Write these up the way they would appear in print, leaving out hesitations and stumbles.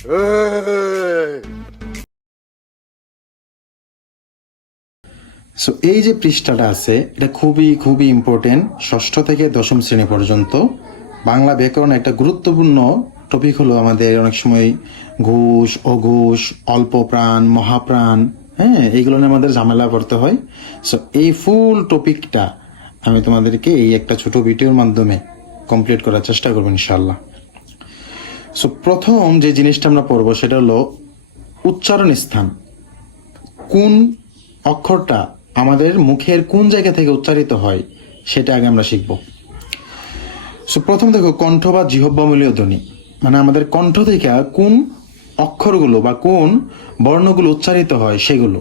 So এই যে পৃষ্ঠাটা আছে এটা খুবই খুবই ইম্পর্টেন্ট, ষষ্ঠ থেকে দশম শ্রেণী পর্যন্ত বাংলা ব্যাকরণ একটা গুরুত্বপূর্ণ টপিক হলো আমাদের অনেক সময় ঘুষ, অঘুষ, অল্প প্রাণ, মহাপ্রাণ, হ্যাঁ এইগুলো নিয়ে আমাদের ঝামেলা করতে হয়। সো এই ফুল টপিকটা আমি তোমাদেরকে এই একটা ছোট ভিডিওর মাধ্যমে কমপ্লিট করার চেষ্টা করবো ইনশাল্লাহ। সো প্রথম যে জিনিসটা আমরা পড়বো সেটা হলো উচ্চারণ স্থান। কোন অক্ষরটা আমাদের মুখের কোন জায়গা থেকে উচ্চারিত হয় সেটা আগে আমরা শিখব। সো প্রথম দেখো কণ্ঠ বা জিহ্বামূলীয় ধ্বনি, মানে আমাদের কণ্ঠ থেকে কোন অক্ষরগুলো বা কোন বর্ণগুলো উচ্চারিত হয় সেগুলো।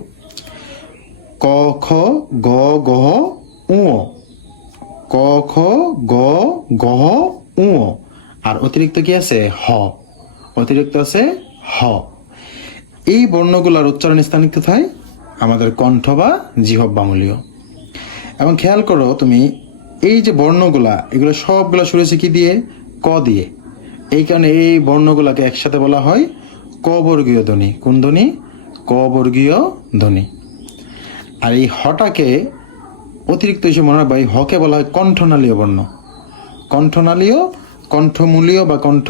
ক খ গ ঘ উ, ক খ গ ঘ উ, আর অতিরিক্ত কি আছে হ, অতিরিক্ত আছে হ। এই বর্ণগুলোর উচ্চারণ স্থান কোথায়? আমাদের কণ্ঠ বা জিহ্বামূলীয়। এবং খেয়াল করো তুমি এই যে বর্ণগুলা এগুলো সবগুলো শুরু হয়েছে কি দিয়ে? ক দিয়ে। এই কারণে এই বর্ণগুলাকে একসাথে বলা হয় ক বর্গীয় ধ্বনি। কোন ধ্বনি? ক বর্গীয় ধ্বনি। আর এই হটাকে অতিরিক্ত হিসেবে মনে রাখবা, এই হকে বলা হয় কণ্ঠনালীয় বর্ণ। কণ্ঠনালীয়, কণ্ঠমূলীয় বা কণ্ঠ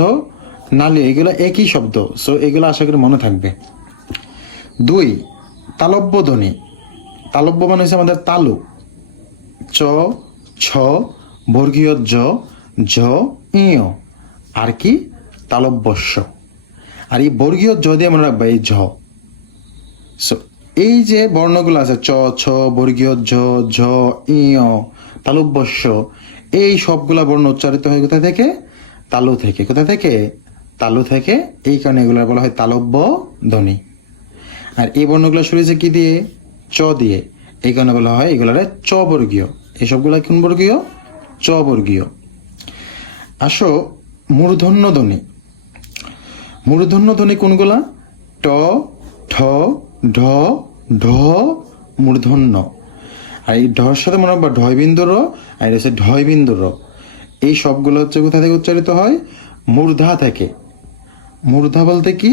নালীয় এগুলো একই শব্দ। সো এগুলো আশা করি মনে থাকবে। 2 তালব্য ধ্বনি। তালব্য মানে হচ্ছে আমাদের তালু। চ ছ বর্গীয় জ ঝ ইয়, আর কি তালব্যস্য। আর এই বর্গীয় জ দিয়ে মনে রাখবা এই ঝ। সো এই যে বর্ণগুলো আছে চ ছ বর্গীয় ঝ ঝ ইয় তালব্যস্য, এই সবগুলা বর্ণ উচ্চারিত হয় কোথা থেকে? তালু থেকে। কোথা থেকে? তালু থেকে। এই কারণে এগুলো বলা হয় তালব্য ধ্বনি। আর এই বর্ণগুলো শুরু হয়েছে কি দিয়ে? চ দিয়ে। এই কারণে বলা হয় এগুলারে চ বর্গীয়। এসবগুলা কোন বর্গীয়? চ বর্গীয়। আসো মূর্ধন্য ধ্বনি। মূর্ধন্য ধ্বনি কোনগুলা? ট ঠ ঢ ঢ মূর্ধন্য। আর এই ঢর সাথে মনে রাখবা ঢয় বিন্দু র, আর এটা হচ্ছে ঢয় বিন্দু র। এই সবগুলো হচ্ছে কোথা থেকে উচ্চারিত হয়? মূর্ধা থেকে। মূর্ধা বলতে কি?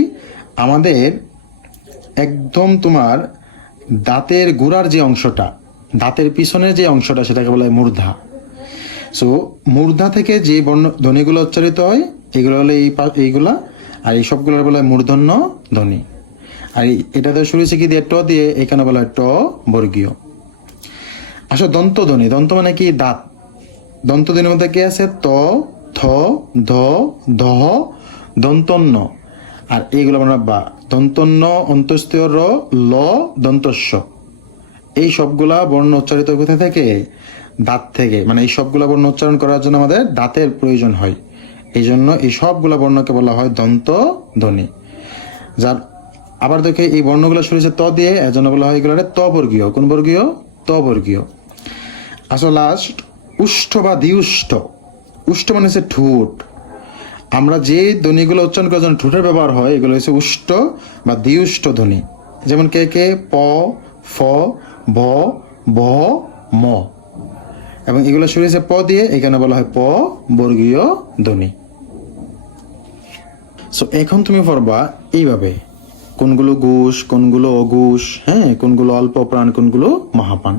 আমাদের একদম তোমার দাঁতের গোড়ার যে অংশটা, দাঁতের পিছনের যে অংশটা, সেটাকে বলা হয় মূর্ধা। সো মূর্ধা থেকে যে বর্ণ ধ্বনিগুলো উচ্চারিত হয় এগুলো হলো এইগুলা, আর এই সবগুলোর বলা হয় মূর্ধন্য ধ্বনি। আর এটাতে শুরু হয়েছে কি দিয়ে? ট দিয়ে। এখানে বলা হয় ট বর্গীয়। আসলে দন্ত ধ্বনি। দন্ত মানে কি? দাঁত। দন্ত ধ্বনির মধ্যে কি আছে? ত থ ধ ধ দন্তন্য। আর এইগুলো মানে বা দন্তন্য অন্তস্থীয় র ল দন্তস্য। এই সবগুলা বর্ণ উচ্চারিত কোথা থেকে? দাঁত থেকে। মানে এই সবগুলা বর্ণ উচ্চারণ করার জন্য আমাদের দাঁতের প্রয়োজন হয়। এই জন্য এই সবগুলা বর্ণকে বলা হয় দন্ত ধ্বনি। যার আবার দেখে এই বর্ণগুলো শুরু হয়েছে ত দিয়ে, এর জন্য বলা হয় এগুলো ত বর্গীয়। কোন বর্গীয়? ত বর্গীয়। আসলে লাস্ট উষ্ঠ বা দ্বিউষ্ঠ। উষ্ঠ মানে হচ্ছে ঠোঁট। আমরা যে ধ্বনিগুলো উচ্চারণ করার জন্য ঠোঁটের ব্যবহার হয় এগুলো হচ্ছে উষ্ঠ বা দ্বিউষ্ঠ ধ্বনি। যেমন কে কে? প ফ ভ ব ম। এবং এগুলো শুরু হয়েছে প দিয়ে, এখানে বলা হয় প বর্গীয় ধ্বনি। সো এখন তুমি পড়বা এইভাবে কোনগুলো ঘুষ, কোনগুলো অঘুষ, হ্যাঁ, কোনগুলো অল্প প্রাণ, কোনগুলো মহাপ্রাণ।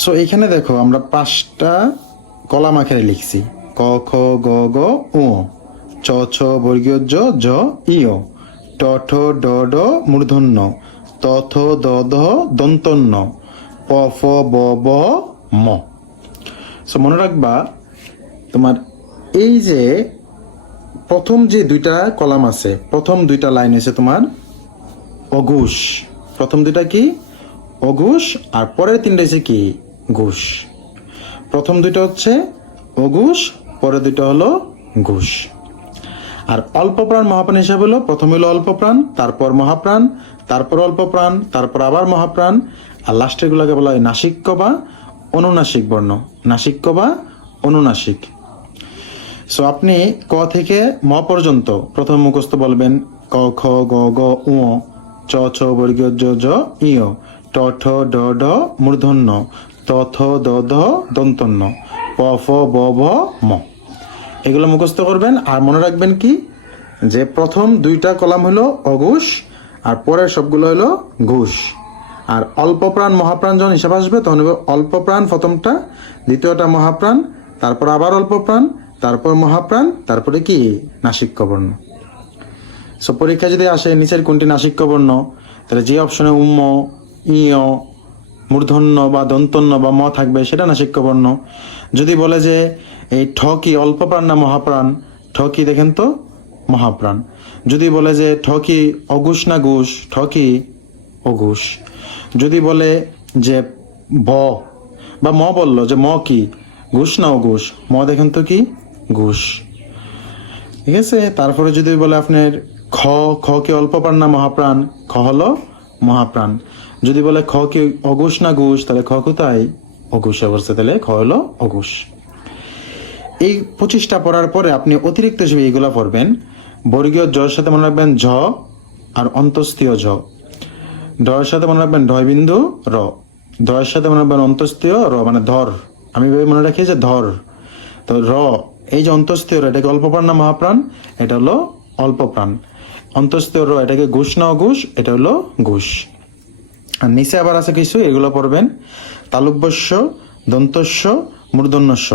সো এখানে দেখো আমরা 5টা কলাম আকারে লিখছি। ক খ গ ঘ উ, চ ছ বর্গীয় জ ঝ ইয়, ট ঠ ড ঢ মূর্ধন্য, ত থ দ ধ দন্তন্য, প ফ ব ভ ম। সো মনে রাখবা তোমার এই যে প্রথম যে 2টা কলাম আছে, প্রথম 2টা লাইন আছে তোমার অঘুষ। প্রথম 2টা কি? অঘুষ। আর পরের 3টা হচ্ছে কি? ঘুষ। প্রথম 2টা হচ্ছে অঘুষ, পরের 2টা হলো ঘুষ। আর অল্প প্রাণ মহাপ্রাণ হিসাবে হলো প্রথম হলো অল্প প্রাণ, তারপর মহাপ্রাণ, তারপর অল্প প্রাণ, তারপর আবার মহাপ্রাণ, আর লাস্টের গুলাকে বলা হয় নাসিক্য বা অনুনাসিক বর্ণ। নাসিক্য বা অনুনাসিক। সো আপনি ক থেকে ম পর্যন্ত প্রথম মুখস্থ বলবেন ক খ গ ঘ উ, চ ছ বর্গীয় জ ঝ ইয়, ট ঠ ড ঢ মূর্ধন্য, ত থ দ ধ দন্তন্য, প ফ ব ভ ম। এগুলো মুখস্থ করবেন। আর মনে রাখবেন কি? যে প্রথম দুইটা কলাম হলো অঘোষ আর পরের সবগুলো হলো ঘোষ। আর অল্প প্রাণ মহাপ্রাণ যখন হিসাব আসবে তখন হবে অল্প প্রাণ প্রথমটা, দ্বিতীয়টা মহাপ্রাণ, তারপর আবার অল্প প্রাণ, তারপর মহাপ্রাণ, তারপরে কি নাসিক্য বর্ণ। সো পরীক্ষা যদি আসে নিচের কোনটি নাসিক্য বর্ণ, তাহলে যে অপশনে উম্ম, ইয়, মূর্ধন্য বা দন্তন্য বা ম থাকবে সেটা নাসিক্য বর্ণ। যদি বলে যে এই ঠ কি অল্প প্রাণ না মহাপ্রাণ, ঠ কি দেখেন তো মহাপ্রাণ। যদি বলে যে ঠ কি অঘোষ না ঘোষ, ঠ কি অঘোষ। যদি বলে যে ব বা ম বললো যে ম কি ঘোষ না অঘোষ, ম দেখেন তো কি ঘোষ। ঠিক আছে, তারপরে যদি বলে আপনার খ, খ কি অল্প প্রাণ না মহাপ্রাণ, খ হলো মহাপ্রাণ। যদি বলে খ কি অঘোষ না ঘোষ, তাহলে খ কোথায় অঘোষ অবস্থা, তাহলে খ হলো অঘোষ। এই 25টা পড়ার পরে আপনি অতিরিক্ত হিসেবে এইগুলা পড়বেন। বর্গীয় জয়ের সাথে মনে রাখবেন ঝ আর অন্তস্থীয় ঝ। ডয়ের সাথে মনে রাখবেন ঢয় বিন্দু র, দয়ের সাথে মনে রাখবেন অন্তস্থীয় র মানে ধর। আমি ভেবে মনে রাখি যে ধর, তো র এই যে অন্তস্থীয় র এটাকে অল্প প্রাণ না মহাপ্রাণ, এটা হলো অল্প প্রাণ। অন্তস্থীয় র এটাকে ঘোষ না অঘোষ, এটা হলো ঘোষ। আর নিচে আবার আছে কিছু, এগুলো পড়বেন তালব্যস্য, দন্তস্য, মূর্ধন্যস্য।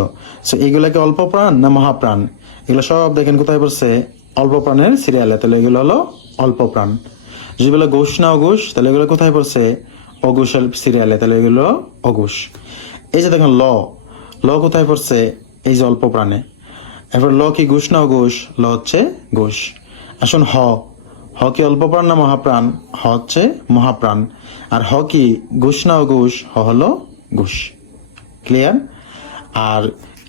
সো এগুলাকে অল্প প্রাণ না মহাপ্রাণ, এগুলো সব দেখেন কোথায় পড়ছে অল্প প্রাণের সিরিয়ালে, তাহলে এগুলো হলো অল্প প্রাণ। যদি বলে ঘোষ না অঘোষ, তাহলে এগুলো কোথায় পড়ছে অঘোষের সিরিয়ালে, তাহলে এগুলো অঘোষ। এই যে দেখেন ল, ল কোথায় পড়ছে এই যে অল্প প্রাণে। এরপর ল কি ঘোষ না অঘোষ, ল হচ্ছে ঘোষ। আসুন হ, হ কি অল্প প্রাণ না মহাপ্রাণ, হ হচ্ছে মহাপ্রাণ। আর হ কি ঘোষ না অঘোষ, হ হলো ঘোষ। ক্লিয়ার? আর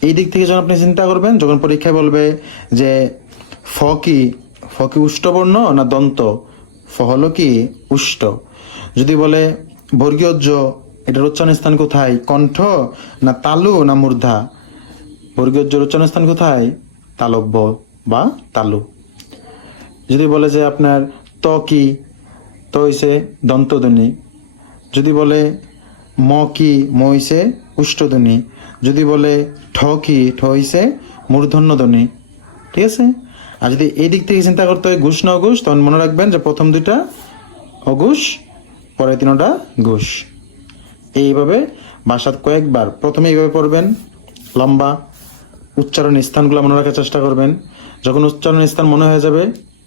এই দিক থেকে যখন আপনি চিন্তা করবেন, যখন পরীক্ষায় বলবে যে ফ কি, ফ কি উষ্টবর্ণ না দন্ত, ফ হলো কি উষ্ট। যদি বলে বর্গীয় জ, এটার উচ্চারণ স্থান কোথায়, কণ্ঠ না তালু না মূর্ধা, বর্গীয় জের উচ্চারণ স্থান কোথায়, তালব্য বা তালু। যদি বলে যে আপনার ত কি, ত হইছে দন্তধ্বনি। যদি বলে ম কি, ম হইছে উষ্টধ্বনি। যদি বলে ঠ কি, ঠ হইছে মূর্ধন্য ধ্বনি। ঠিক আছে। আর যদি এই দিক থেকে চিন্তা করতে হয় ঘোষ না অঘোষ, তখন মনে রাখবেন যে প্রথম দুইটা অঘোষ, পরে তিনটা ঘোষ। এইভাবে বাসাত কয়েকবার প্রথমে এইভাবে পড়বেন লম্বা, উচ্চারণ স্থানগুলো মনে রাখার চেষ্টা করবেন। যখন উচ্চারণ স্থান মনে হয়ে যাবে,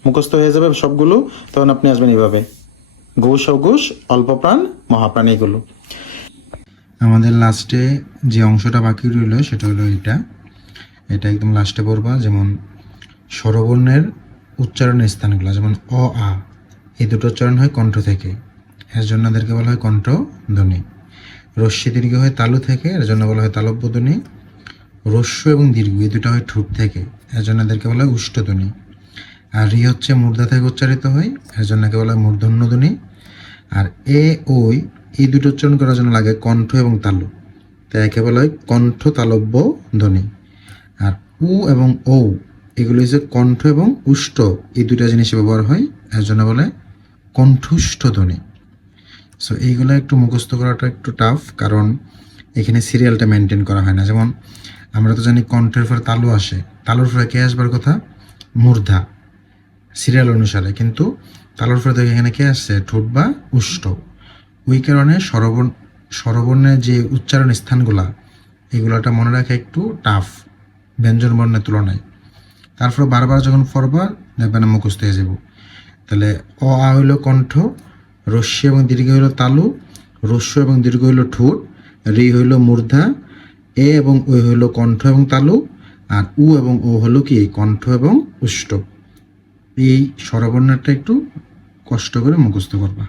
মুখস্থ হয়ে যাবে সবগুলো, তখন আপনি আসবেন এইভাবে ঘোষ অঘোষ, অল্প প্রাণ, মহাপ্রাণ, এগুলো। আমাদের লাস্টে যে অংশটা বাকি রইল সেটা হলো এটা একদম লাস্টে পড়বা। যেমন স্বরবর্ণের উচ্চারণের স্থানগুলো, যেমন অ আ, এই দুটো উচ্চারণ হয় কণ্ঠ থেকে, এর জন্য এদেরকে বলা হয় কণ্ঠ ধ্বনি। রস্যি দীর্ঘ হয় তালু থেকে, এর জন্য বলা হয় তালব্য ধ্বনি। রস্য এবং দীর্ঘ এই দুটো হয় ঠোঁট থেকে, এর জন্য এদেরকে বলা হয় উষ্ট ধ্বনি। আর রি হচ্ছে মূর্ধা থেকে উচ্চারিত হয়, এর জন্য একে বলা হয় মূর্ধন্য ধ্বনি। আর এ ওই এই দুটো উচ্চারণ করার জন্য লাগে কণ্ঠ এবং তালু, তাই একে বলা হয় কণ্ঠ তালব্য ধ্বনি। আর উ এবং ঔ এগুলো হচ্ছে কণ্ঠ এবং উষ্ট, এই দুটা জিনিসে ব্যবহার হয়, এর জন্য বলে কণ্ঠুষ্ঠ ধ্বনি। সো এইগুলো একটু মুখস্থ করাটা একটু টাফ, কারণ এখানে সিরিয়ালটা মেনটেন করা হয় না। যেমন আমরা তো জানি কণ্ঠের পরে তালু আসে, তালুর পরে কে আসবার কথা, মূর্ধা, সিরিয়াল অনুসারে, কিন্তু তালুর পরে তো এখানে কে আসছে, ঠোঁট বা উষ্ট। ওই কারণে স্বরবর্ণের যে উচ্চারণ স্থানগুলা, এগুলোটা মনে রাখা একটু টাফ ব্যঞ্জন বর্ণের তুলনায়। তারপরে বারবার যখন পড়বা দেখবেন মুখস্থ হয়ে যাব। তাহলে অ আ হইল কণ্ঠ, রস্য এবং দীর্ঘ হইল তালু, রস্য এবং দীর্ঘ হইল ঠোঁট, রি হইল মূর্ধা, এ এবং ও হইল কণ্ঠ এবং তালু, আর উ এবং ও হলো কি কণ্ঠ এবং উষ্ট। এই স্বরবর্ণটা একটু কষ্ট করে মুখস্থ করবা।